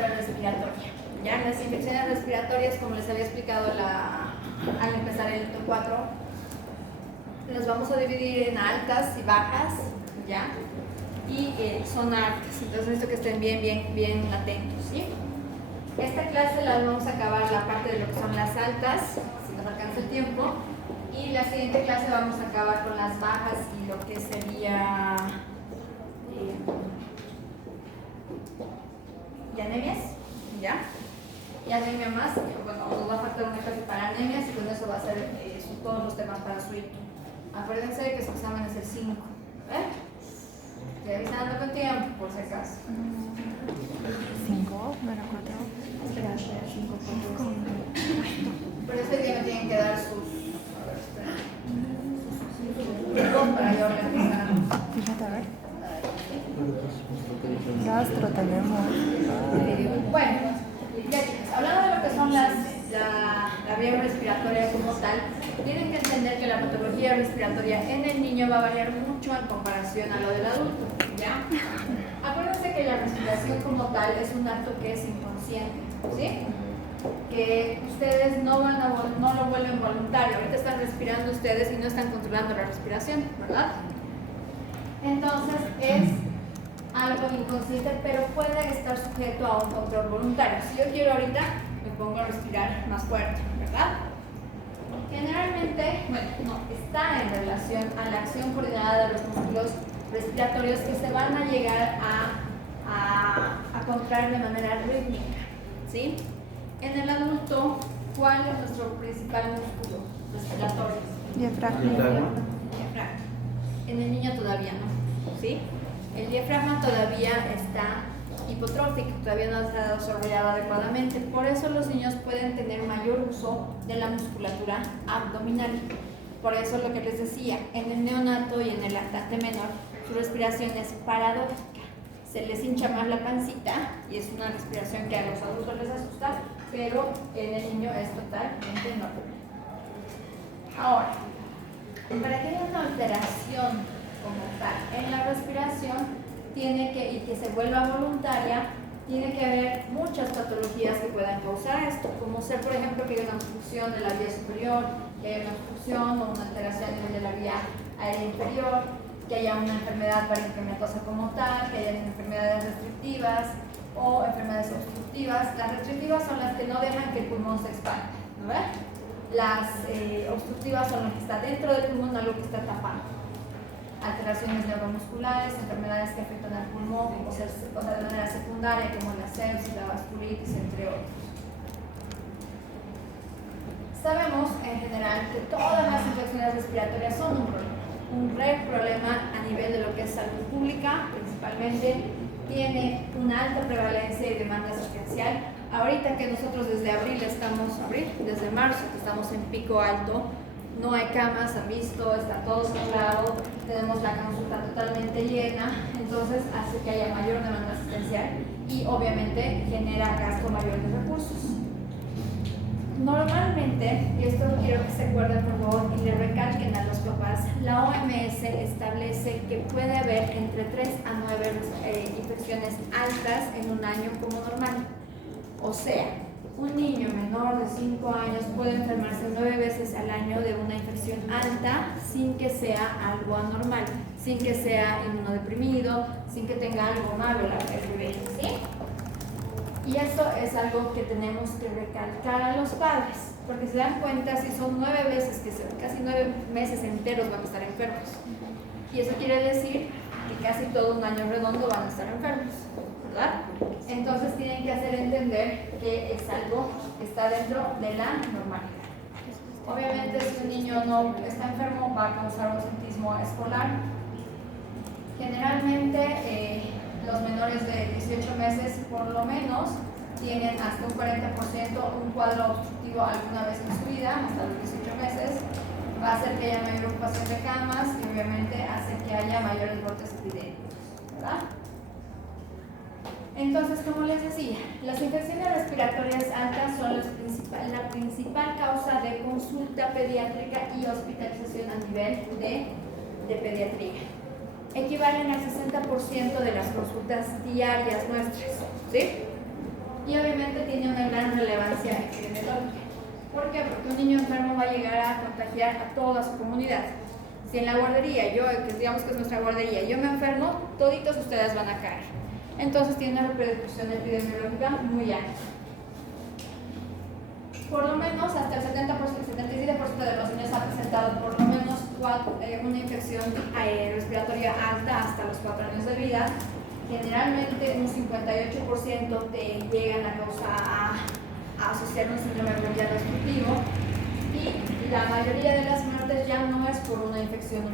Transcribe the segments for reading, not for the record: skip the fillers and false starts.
parte respiratoria. Ya las infecciones respiratorias, como les había explicado al empezar el 4, las vamos a dividir en altas y bajas, ¿ya? Y son altas, entonces necesito que estén bien atentos, ¿sí? Esta clase la vamos a acabar la parte de lo que son las altas, si nos alcanza el tiempo, y la siguiente clase vamos a acabar con las bajas y lo que sería y anemias, ¿ya? Y anemia más, bueno, nos va a faltar una clase para anemias y con eso va a ser todos los temas para su ITU. Acuérdense que su examen es el 5, estoy avisando con tiempo, por si acaso. 5, no era 4. Espera, 5. Por eso hoy día me tienen que dar sus. Para yo organizar. Fíjate, a ver. Gastro tenemos. Bueno, ya chicos, hablando de lo que son la vía respiratoria como tal, tienen que entender que la patología respiratoria en el niño va a variar mucho en comparación a lo del adulto, ¿ya? Acuérdense que la respiración como tal es un acto que es inconsciente, ¿sí? Que ustedes no lo vuelven voluntario. Ahorita están respirando ustedes y no están controlando la respiración, ¿verdad? Entonces es algo inconsciente, pero puede estar sujeto a un control voluntario. Si yo quiero ahorita, me pongo a respirar más fuerte, ¿verdad? Generalmente, bueno, no, está en relación a la acción coordinada de los músculos respiratorios que se van a llegar a contraer de manera rítmica, ¿sí? En el adulto, ¿cuál es nuestro principal músculo respiratorio? Diafragma. Diafragma. En el niño todavía no, ¿sí? El diafragma todavía está hipotrófico, todavía no se ha desarrollado adecuadamente. Por eso los niños pueden tener mayor uso de la musculatura abdominal. Por eso lo que les decía, en el neonato y en el lactante menor, su respiración es paradójica. Se les hincha más la pancita y es una respiración que a los adultos les asusta, pero en el niño es totalmente normal. Ahora, para que haya una alteración como tal en la respiración y que se vuelva voluntaria, tiene que haber muchas patologías que puedan causar esto, como ser, por ejemplo, que haya una obstrucción de la vía superior, que haya una obstrucción o una alteración a nivel de la vía aérea inferior, que haya una enfermedad parenquimatosa como tal, que haya enfermedades restrictivas o enfermedades obstructivas. Las restrictivas son las que no dejan que el pulmón se expanda, ¿no ves? Las obstructivas son las que está dentro del pulmón, no lo que está tapando. Alteraciones neuromusculares, enfermedades que afectan al pulmón, o sea, de manera secundaria, como la sepsis, la vasculitis, entre otros. Sabemos en general que todas las infecciones respiratorias son un gran problema a nivel de lo que es salud pública, principalmente. Tiene una alta prevalencia y demanda asistencial. Ahorita que nosotros desde desde marzo que estamos en pico alto, no hay camas, han visto, está todo cerrado, tenemos la consulta totalmente llena, entonces hace que haya mayor demanda asistencial y obviamente genera gasto mayor de recursos. Normalmente, y esto quiero que se acuerden por favor y le recalquen a los papás, la OMS establece que puede haber entre 3 a 9 infecciones altas en un año como normal. O sea, un niño menor de 5 años puede enfermarse 9 veces al año de una infección alta sin que sea algo anormal, sin que sea inmunodeprimido, sin que tenga algo malo el bebé, ¿sí? Y eso es algo que tenemos que recalcar a los padres, porque se dan cuenta si son 9 veces, casi 9 meses enteros van a estar enfermos. Y eso quiere decir que casi todo un año redondo van a estar enfermos, ¿verdad? Entonces tienen que hacer entender que es algo que está dentro de la normalidad. Obviamente si un niño no está enfermo va a causar ausentismo escolar. Generalmente los menores de 18 meses por lo menos tienen hasta un 40% un cuadro obstructivo alguna vez en su vida, hasta los 18 meses. Va a hacer que haya mayor ocupación de camas y obviamente hace que haya mayores brotes epidémicos, ¿verdad? Entonces, como les decía, las infecciones respiratorias altas son la principal causa de consulta pediátrica y hospitalización a nivel de pediatría. Equivalen al 60% de las consultas diarias nuestras, ¿sí? y obviamente tiene una gran relevancia epidemiológica. ¿Por qué? Porque un niño enfermo va a llegar a contagiar a toda su comunidad. Si en la guardería, que digamos que es nuestra guardería, yo me enfermo, toditos ustedes van a caer. Entonces tiene una repercusión epidemiológica muy alta. Por lo menos hasta el 77% de los niños ha presentado por lo menos una infección respiratoria alta hasta los 4 años de vida. Generalmente un 58% llegan a asociar un síndrome bronquial obstructivo, y la mayoría de las muertes ya no es por una infección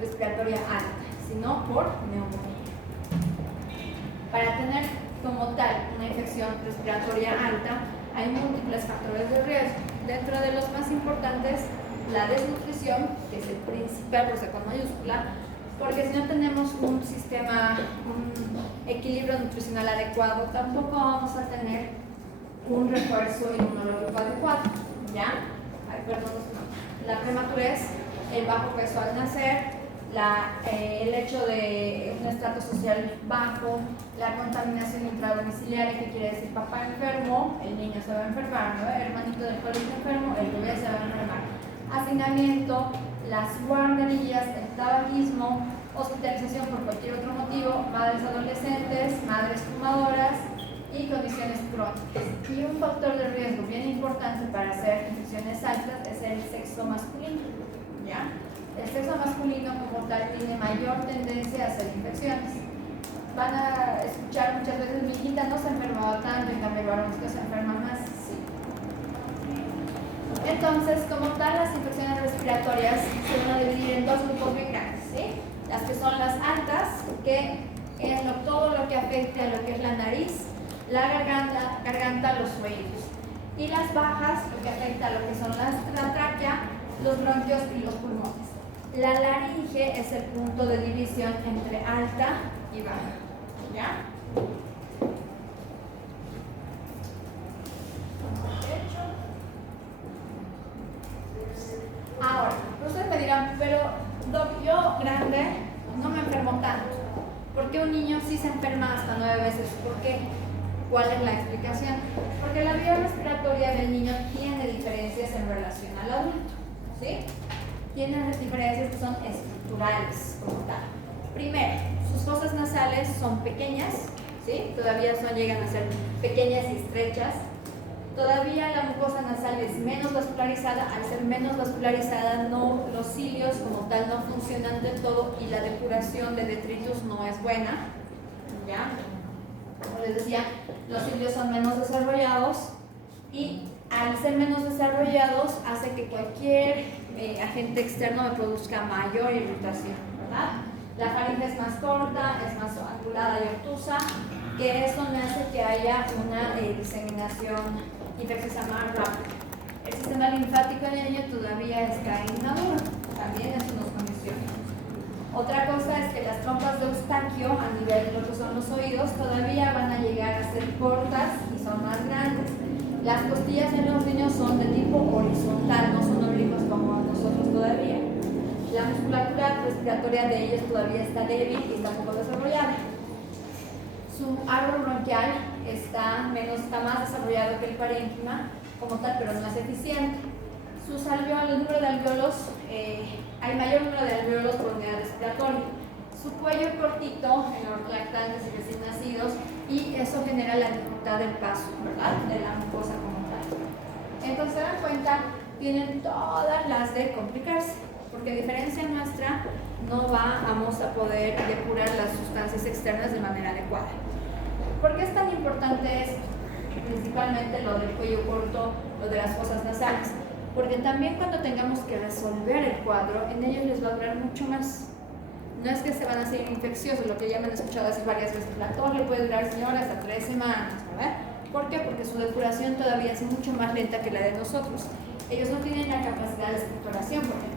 respiratoria alta, sino por neumonía. Para tener como tal una infección respiratoria alta hay múltiples factores de riesgo. Dentro de los más importantes, la desnutrición, que es el principal, o sea, con mayúscula, porque si no tenemos un equilibrio nutricional adecuado, tampoco vamos a tener un refuerzo inmunológico adecuado, ¿ya? La prematurez, el bajo peso al nacer, el hecho de un estrato social bajo, la contaminación intradomiciliaria, que quiere decir papá enfermo, el niño se va a enfermar, ¿no? Hermanito del colegio enfermo, el bebé se va a enfermar. Hacinamiento, las guarderías, el tabaquismo, hospitalización por cualquier otro motivo, madres adolescentes, madres fumadoras y condiciones crónicas. Y un factor de riesgo bien importante para hacer infecciones altas es el sexo masculino, ¿ya? El sexo masculino como tal tiene mayor tendencia a hacer infecciones. Van a escuchar muchas veces: mi hijita no se enfermaba tanto, en cambio el varón es que se enferma más. Sí. Entonces, como tal, las infecciones respiratorias se van a dividir en dos grupos bien grandes, ¿sí? Las que son las altas, que es todo lo que afecta a lo que es la nariz, la garganta, los oídos. Y las bajas, lo que afecta a lo que son la tráquea, los bronquios y los pulmones. La laringe es el punto de división entre alta y baja, ¿ya? Ahora, ustedes me dirán: pero Doc, yo grande no me enfermo tanto. ¿Por qué un niño sí se enferma hasta 9 veces? ¿Por qué? ¿Cuál es la explicación? Porque la vía respiratoria del niño tiene diferencias en relación al adulto, ¿sí? Tiene diferencias que son estructurales como tal. Primero, sus fosas nasales son pequeñas, ¿sí? Todavía llegan a ser pequeñas y estrechas. Todavía la mucosa nasal es menos vascularizada. Al ser menos vascularizada, los cilios como tal no funcionan del todo y la depuración de detritus no es buena, ¿ya? Como les decía, los cilios son menos desarrollados, y al ser menos desarrollados hace que cualquier agente externo me produzca mayor irritación, ¿verdad? La faringe es más corta, es más angulada y obtusa, que eso me hace que haya una diseminación infecciosa más rápida. El sistema linfático en el niño todavía está inmaduro, también eso nos condiciona. Otra cosa es que las trompas de Eustaquio, a nivel de lo que son los oídos, todavía van a llegar a ser cortas y son más grandes. Las costillas en los niños son de tipo horizontal, no son oblicuas como nosotros todavía. La musculatura respiratoria de ellos todavía está débil y está poco desarrollada. Su árbol bronquial está más desarrollado que el parénquima como tal, pero no es eficiente. El número de alvéolos, hay mayor número de alvéolos por unidad respiratoria. Su cuello cortito en los lactantes y recién nacidos, y eso genera la dificultad del paso, ¿verdad?, de la mucosa como tal. Entonces, se dan cuenta, tienen todas las de complicarse, porque a diferencia nuestra, no vamos a poder depurar las sustancias externas de manera adecuada. ¿Por qué es tan importante esto? Principalmente lo del cuello corto, lo de las fosas nasales. Porque también cuando tengamos que resolver el cuadro, en ellos les va a durar mucho más. No es que se van a hacer infecciosos, lo que ya me han escuchado decir varias veces: la tos le puede durar, señora, hasta 3 semanas, ¿verdad? ¿Por qué? Porque su depuración todavía es mucho más lenta que la de nosotros. Ellos no tienen la capacidad de estructuración, porque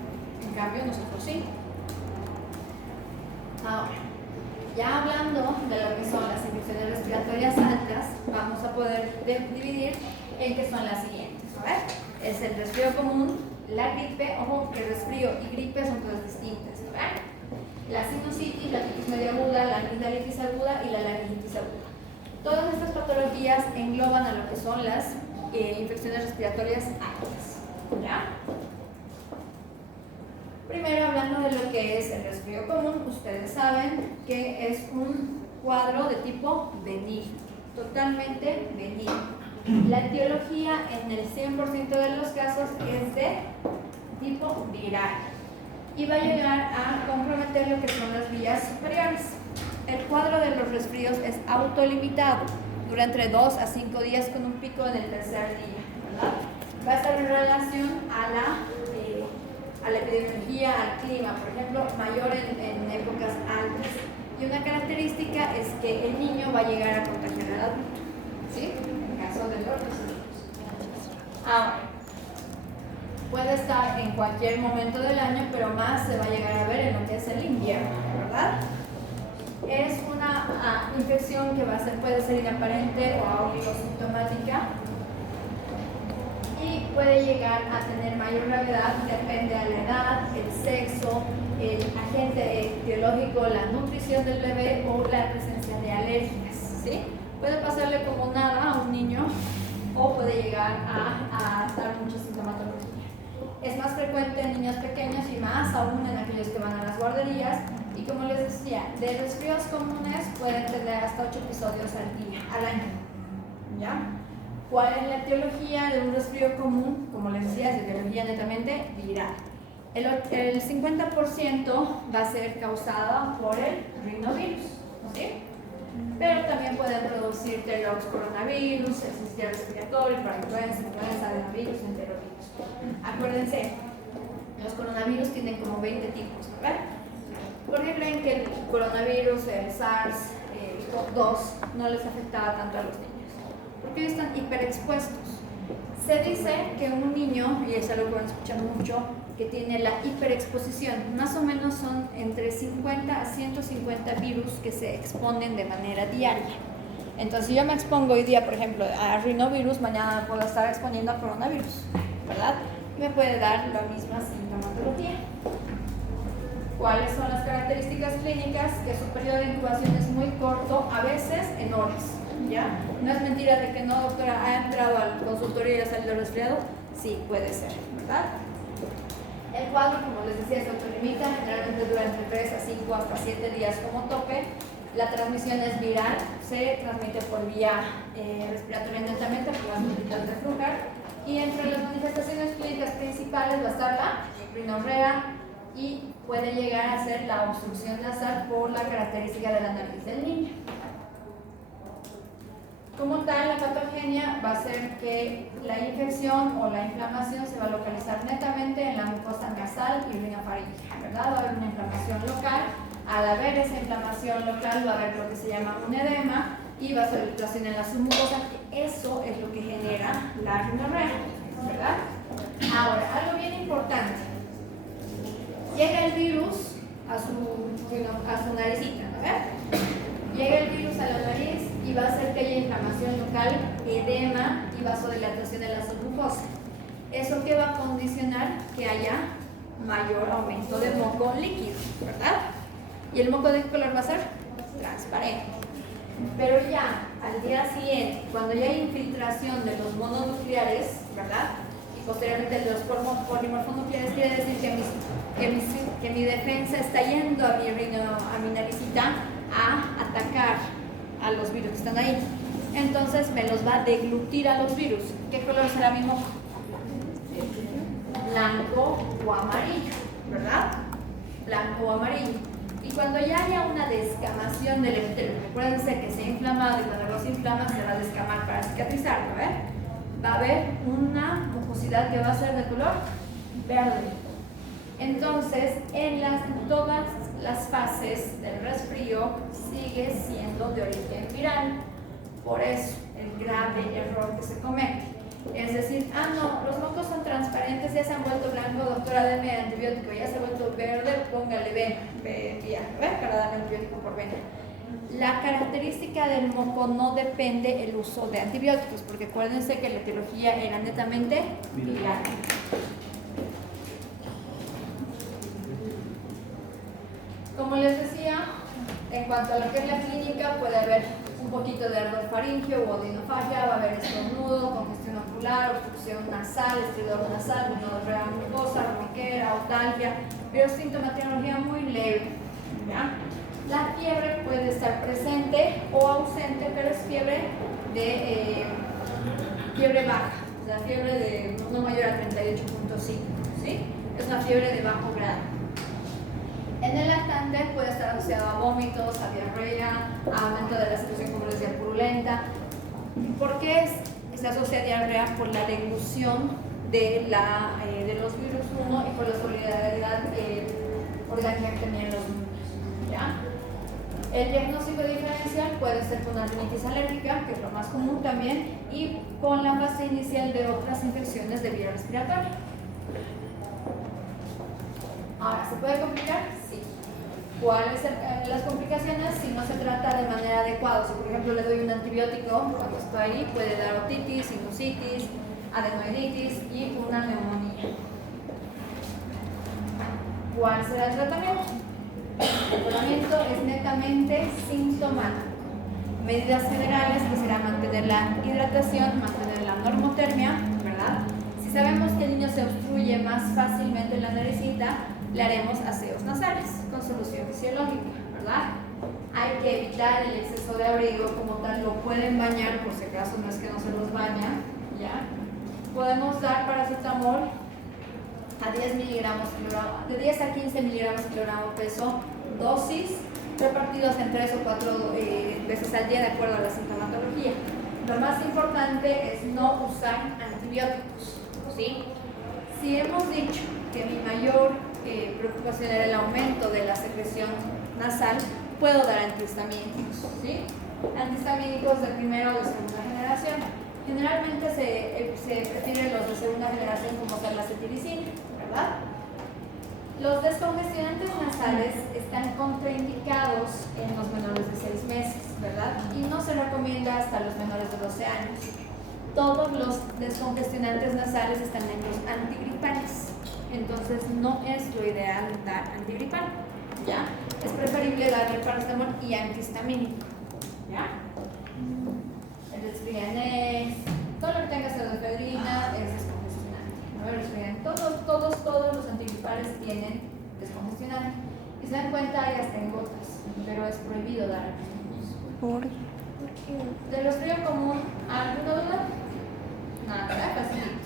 en cambio nosotros sí. Ahora, ya hablando de lo que son las infecciones respiratorias altas, vamos a poder dividir en que son las siguientes, ¿verdad? Es el resfrío común, la gripe, ojo que resfrío y gripe son cosas distintas, ¿verdad? La sinusitis, la titis media aguda, la amigdalitis aguda y la laringitis aguda. Todas estas patologías engloban a lo que son las infecciones respiratorias agudas. ¿Ya? Primero, hablando de lo que es el resfrío común, ustedes saben que es un cuadro de tipo benigno, totalmente benigno. La etiología en el 100% de los casos es de tipo viral y va a llegar a comprometer lo que son las vías superiores. El cuadro de los resfríos es autolimitado, dura entre 2 a 5 días con un pico en el tercer día, ¿verdad? Va a estar en relación a la epidemiología, al clima, por ejemplo, mayor en épocas altas. Y una característica es que el niño va a llegar a contagiar al adulto, ¿sí? En caso de los resfríos. Ahora, puede estar en cualquier momento del año, pero más se va a llegar a ver en lo que es el invierno, ¿verdad? Es una infección que puede ser inaparente o asintomática y puede llegar a tener mayor gravedad, depende de la edad, el sexo, el agente etiológico, la nutrición del bebé o la presencia de alergias, ¿sí? Puede pasarle como nada a un niño o puede llegar a dar mucha sintomatología. Es más frecuente en niños pequeños y más aún en aquellos que van a las guarderías. Y como les decía, de resfríos comunes pueden tener hasta 8 episodios al año. ¿Ya? ¿Cuál es la etiología de un resfrío común? Como les decía, es etiología netamente viral. El 50% va a ser causada por el rinovirus, ¿sí? Pero también pueden producirte los coronavirus, el sistema respiratorio, influenza, adenovirus, enterovirus. Acuérdense, los coronavirus tienen como 20 tipos, ¿verdad? ¿Por qué creen que el coronavirus, el SARS, el CoV-2 no les afectaba tanto a los niños? Porque ellos están hiperexpuestos. Se dice que un niño, y es algo que van a escuchar mucho, que tiene la hiperexposición, más o menos son entre 50 a 150 virus que se exponen de manera diaria. Entonces, si yo me expongo hoy día, por ejemplo, a rinovirus, mañana puedo estar exponiendo a coronavirus, ¿verdad? Y me puede dar la misma sintomatología. ¿Cuáles son las características clínicas? Que su periodo de incubación es muy corto, a veces en horas, ¿ya? No es mentira de que no, doctora, ha entrado al consultorio y ha salido resfriado. Sí, puede ser, ¿verdad? El cuadro, como les decía, se autolimita, generalmente dura entre 3 a 5 hasta 7 días como tope. La transmisión es viral, se transmite por vía respiratoria netamente por las moléculas de Frucar. Y entre las manifestaciones clínicas principales va a estar la rinorrea y puede llegar a ser la obstrucción nasal por la característica de la nariz del niño. Como tal, la patogenia va a ser que la infección o la inflamación se va a localizar netamente en la mucosa nasal y rinofaríngea, ¿verdad? Va a haber una inflamación local. Al haber esa inflamación local va a haber lo que se llama un edema y va a ser inflamación en la submucosa, que eso es lo que genera la rinorrea, ¿verdad? Ahora, algo bien importante. Llega el virus a su naricita, ¿no? Llega el virus a la nariz y va a hacer que haya inflamación local, edema y vasodilatación en la submucosa. ¿Eso qué va a condicionar? Que haya mayor aumento de moco líquido, ¿verdad? ¿Y el moco de qué color va a ser? Transparente. Pero ya al día siguiente, cuando ya hay infiltración de los mononucleares, ¿verdad? Y posteriormente de los polimorfonucleares, quiere decir que mi defensa está yendo a mi naricita a atacar a los virus que están ahí. Entonces me los va a deglutir a los virus. ¿Qué color será mi moco? Blanco o amarillo, ¿verdad? Blanco o amarillo. Y cuando ya haya una descamación del epitelio, recuérdense que se ha inflamado y cuando algo se inflama se va a descamar para cicatrizar, ¿no? Va a haber una mucosidad que va a ser de color verde. Entonces, en todas las fases del resfrío sigue siendo de origen viral. Por eso, el grave error que se comete. Es decir, no, los mocos son transparentes, ya se han vuelto blancos, doctora, deme antibiótico, ya se ha vuelto verde, póngale vía, para darle antibiótico por vena. La característica del moco no depende el uso de antibióticos, porque acuérdense que la etiología era netamente viral. Como les decía, en cuanto a lo que es la clínica, puede haber un poquito de ardor faríngeo o odinofagia, va a haber estornudo, congestión ocular, obstrucción nasal, estridor nasal, menorrea mucosa, ronquera, otalgia, pero sintomatología muy leve. ¿Ya? La fiebre puede estar presente o ausente, pero es fiebre de fiebre baja, o sea, fiebre de no mayor a 38.5, ¿sí? Es una fiebre de bajo grado. En el lactante puede estar asociado a vómitos, a diarrea, a aumento de la secreción, como les decía, purulenta. ¿Por qué se asocia a diarrea? Por la dilución de los virus 1 y por la solubilidad orgánica que tenían los niños. ¿Ya? El diagnóstico diferencial puede ser con una rinitis alérgica, que es lo más común también, y con la fase inicial de otras infecciones de vía respiratoria. Ahora, ¿se puede complicar? Sí. ¿Cuáles son las complicaciones si no se trata de manera adecuada? Si, por ejemplo, le doy un antibiótico cuando está ahí, puede dar otitis, sinusitis, adenoiditis y una neumonía. ¿Cuál será el tratamiento? El tratamiento es netamente sintomático. Medidas generales que será mantener la hidratación, mantener la normotermia, ¿verdad? Si sabemos que el niño se obstruye más fácilmente la naricita, le haremos aseos nasales con solución fisiológica, ¿verdad? Hay que evitar el exceso de abrigo, como tal, lo pueden bañar, por si acaso no es que no se los baña, ¿ya? Podemos dar paracetamol a 10 miligramos kilogramo, de 10 a 15 miligramos kilogramo peso, dosis repartidos en 3 o 4 veces al día de acuerdo a la sintomatología. Lo más importante es no usar antibióticos, ¿sí? Si hemos dicho que mi mayor preocupación era el aumento de la secreción nasal, puedo dar antihistamínicos, ¿sí? Antihistamínicos de primera o de segunda generación. Generalmente se prefieren los de segunda generación como ser la cetiricina, ¿verdad? Los descongestionantes nasales están contraindicados en los menores de 6 meses, ¿verdad? Y no se recomienda hasta los menores de 12 años. Todos los descongestionantes nasales están en los antigripales, entonces no es lo ideal dar antigripal, ¿ya? Es preferible darle paracetamol y antihistamínico, ¿ya? El Desfrianex, todo lo que tenga pseudoefedrina es descongestionante, ¿no? El Desfrianex, todos los antigripales tienen descongestionante. Y se dan cuenta, hay hasta en gotas, pero es prohibido dar a los niños. ¿Por qué? De resfrío común, ¿alguna duda? Nada, ¿verdad? Facilito.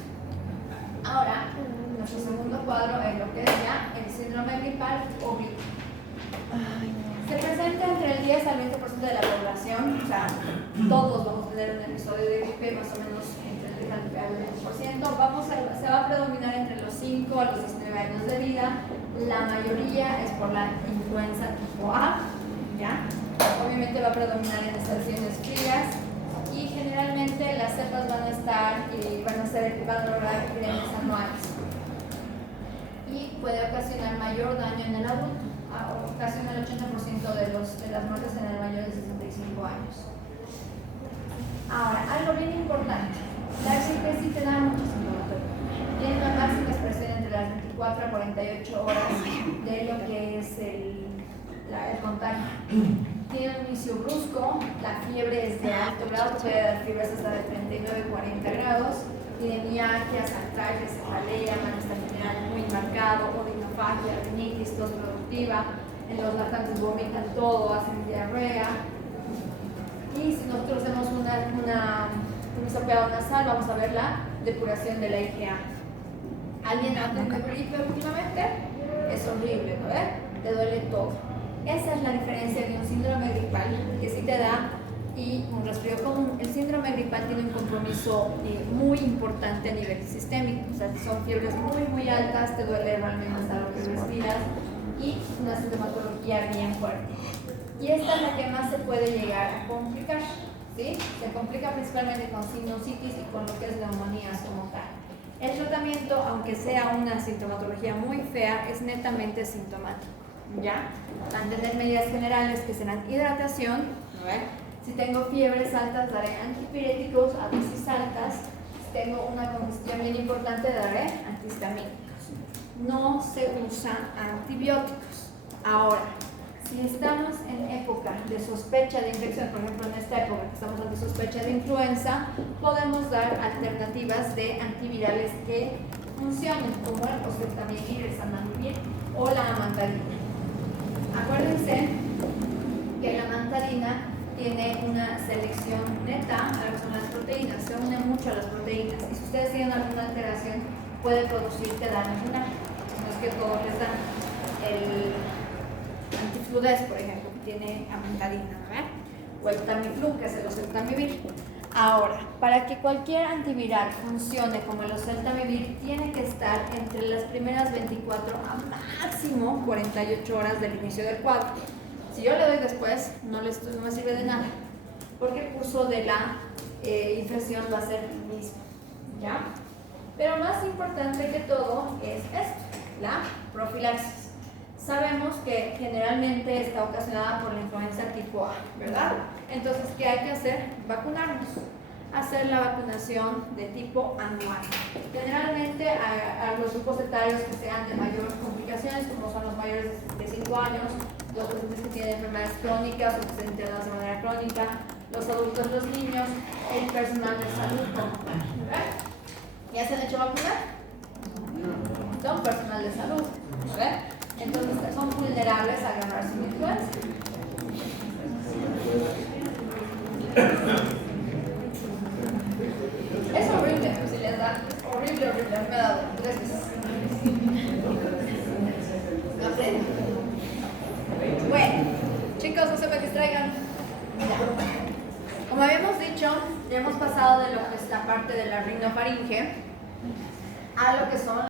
Ahora, nuestro segundo cuadro es lo que es ya el síndrome gripal oblicuo. Se presenta entre el 10 al 20% de la población, o sea, todos vamos a tener un episodio de gripe, más o menos entre el 10 al 20%. Se va a predominar entre los 5 a los 19 años de vida. La mayoría es por la influenza tipo A, ¿ya? Obviamente va a predominar en estaciones frías y generalmente las cepas van a lograr epidemias anuales y puede ocasionar mayor daño en el adulto, ocasiona el 80% de las muertes en el mayor de 65 años. Ahora, algo bien importante, la gripe sí te da mucha sintomatología, tiene una máxima expresión entre las 24 a 48 horas de lo que es el contagio. Tiene un inicio brusco, la fiebre es de alto grado, puede dar fiebres hasta de 39-40 grados, tiene mialgias, artralgias, cefalea, malestar general muy marcado, odinofagia, rinitis, tos productiva, en los lactantes vomitan todo, hacen diarrea. Y si nosotros hacemos un hisopado nasal, vamos a ver la depuración de la IgA. ¿Alguien ha tenido gripe últimamente? Es horrible, ¿no ves? Te duele todo. Esa es la diferencia de un síndrome gripal, que sí te da, y un resfrío común. El síndrome gripal tiene un compromiso muy importante a nivel sistémico, o sea, son fiebres muy altas, te duele realmente hasta lo que respiras, y una sintomatología bien fuerte. Y esta es la que más se puede llegar a complicar, ¿sí? Se complica principalmente con sinusitis y con lo que es neumonías como tal. El tratamiento, aunque sea una sintomatología muy fea, es netamente sintomático, ¿ya? Mantener medidas generales que serán hidratación, ¿no? Si tengo fiebres altas, daré antipiréticos a dosis altas. Si tengo una congestión bien importante, daré antihistamínicos. No se usan antibióticos. Ahora, si estamos en época de sospecha de infección, por ejemplo en esta época que estamos ante sospecha de influenza, podemos dar alternativas de antivirales que funcionen, como el oseltamivir, el zanamivir o la amantarina. Acuérdense que la amantarina tiene una selección neta a lo que son las proteínas, se une mucho a las proteínas, y si ustedes tienen alguna alteración puede producir que daño renal. No es que todos les dan el antifludez, por ejemplo, que tiene amantarina, ¿verdad? O el Tamiflu, que es el oseltamivir. Ahora, para que cualquier antiviral funcione como el oseltamivir, tiene que estar entre las primeras 24 a máximo 48 horas del inicio del cuadro. Si yo le doy después, no me sirve de nada, porque el curso de la infección va a ser el mismo, ¿ya? Pero más importante que todo es esto, la profilaxis. Sabemos que generalmente está ocasionada por la influenza tipo A, ¿verdad? Entonces, ¿qué hay que hacer? Vacunarnos. Hacer la vacunación de tipo anual. Generalmente a los grupos etarios que sean de mayores complicaciones, como son los mayores de 5 años, los pacientes que tienen enfermedades crónicas o que se internan de manera crónica, los adultos, los niños, el personal de salud como tal, ¿verdad? ¿Ya se han hecho vacunar? Son personal de salud, ¿verdad? Entonces son vulnerables a agarrarse una influenza. Es horrible, si les da, horrible, horrible, me ha dado 3 veces. Bueno, chicos, no se me distraigan. Ya. Como habíamos dicho, ya hemos pasado de lo que es la parte de la rinofaringe a lo que son